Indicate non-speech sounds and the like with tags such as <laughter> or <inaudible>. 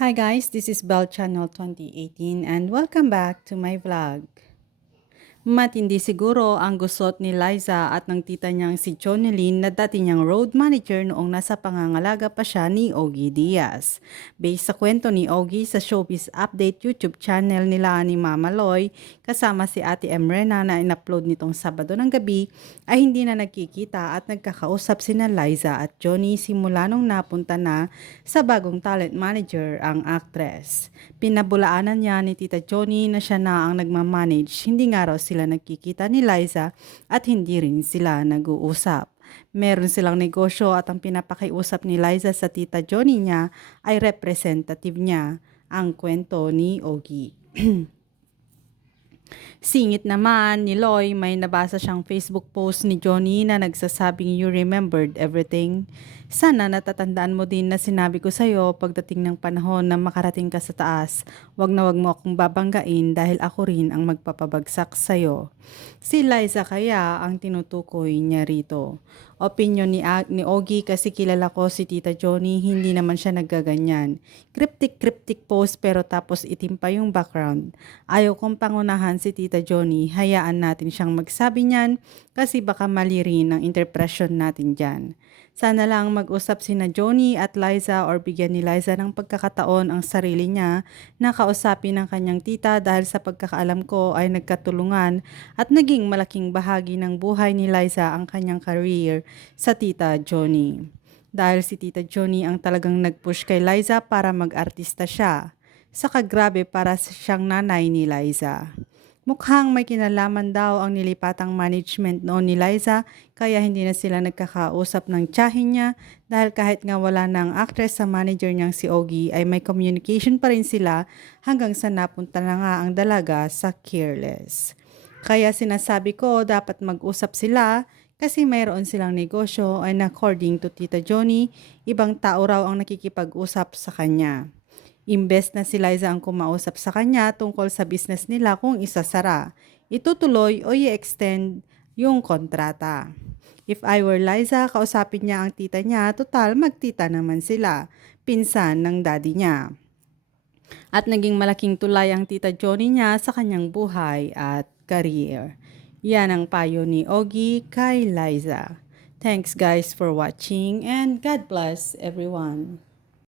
Hi guys, this is Bell Channel 2018 and welcome back to my vlog. Matindi siguro ang gusot ni Liza at ng tita niyang si Jonelyn na dati niyang road manager noong nasa pangangalaga pa siya ni Ogie Diaz. Based sa kwento ni Ogie sa Showbiz Update YouTube channel nila ni Mama Loy, kasama si Ate Emrena na in-upload nitong Sabado ng gabi, ay hindi na nagkikita at nagkakausap sina Liza at Johnny simula nung napunta na sa bagong talent manager ang actress. Pinabulaanan niya ni Tita Johnny na siya na ang nagmamanage, hindi nga raw sila nagkikita ni Liza at hindi rin sila nag-uusap. Meron silang negosyo at ang pinapakiusap ni Liza sa tita Johnny niya ay representative niya, ang kwento ni Ogie. <clears throat> Singit naman ni Loy, may nabasa siyang Facebook post ni Johnny na nagsasabing you remembered everything. Sana natatandaan mo din na sinabi ko sa'yo pagdating ng panahon na makarating ka sa taas. Huwag na wag mo akong babanggain dahil ako rin ang magpapabagsak sa'yo. Si Liza kaya ang tinutukoy niya rito. Opinion ni, ni Ogie kasi kilala ko si Tita Johnny, hindi naman siya naggaganyan. Cryptic-cryptic post pero tapos itim pa yung background. Ayaw kong pangunahan si Tita Johnny, hayaan natin siyang magsabi niyan kasi baka mali rin ang interpretation natin dyan. Sana lang mag-usap sina Johnny at Liza or bigyan ni Liza ng pagkakataon ang sarili niya na kausapin ng kanyang tita dahil sa pagkakaalam ko ay nagkatulungan at naging malaking bahagi ng buhay ni Liza ang kanyang career sa tita Johnny. Dahil si tita Johnny ang talagang nag-push kay Liza para mag-artista siya. Saka grabe para siyang nanay ni Liza. Mukhang may kinalaman daw ang nilipatang management noon ni Liza kaya hindi na sila nagkakausap ng tsahin niya dahil kahit nga wala ng actress sa manager niyang si Ogie ay may communication pa rin sila hanggang sa napunta na nga ang dalaga sa Careless. Kaya sinasabi ko dapat mag-usap sila kasi mayroon silang negosyo and according to Tita Johnny, ibang tao raw ang nakikipag-usap sa kanya. Imbes na si Liza ang kumausap sa kanya tungkol sa business nila kung isasara, itutuloy o i-extend yung kontrata. If I were Liza, kausapin niya ang tita niya, total magtita naman sila, pinsan ng daddy niya. At naging malaking tulay ang tita Johnny niya sa kanyang buhay at career. Yan ang payo ni Ogie kay Liza. Thanks guys for watching and God bless everyone.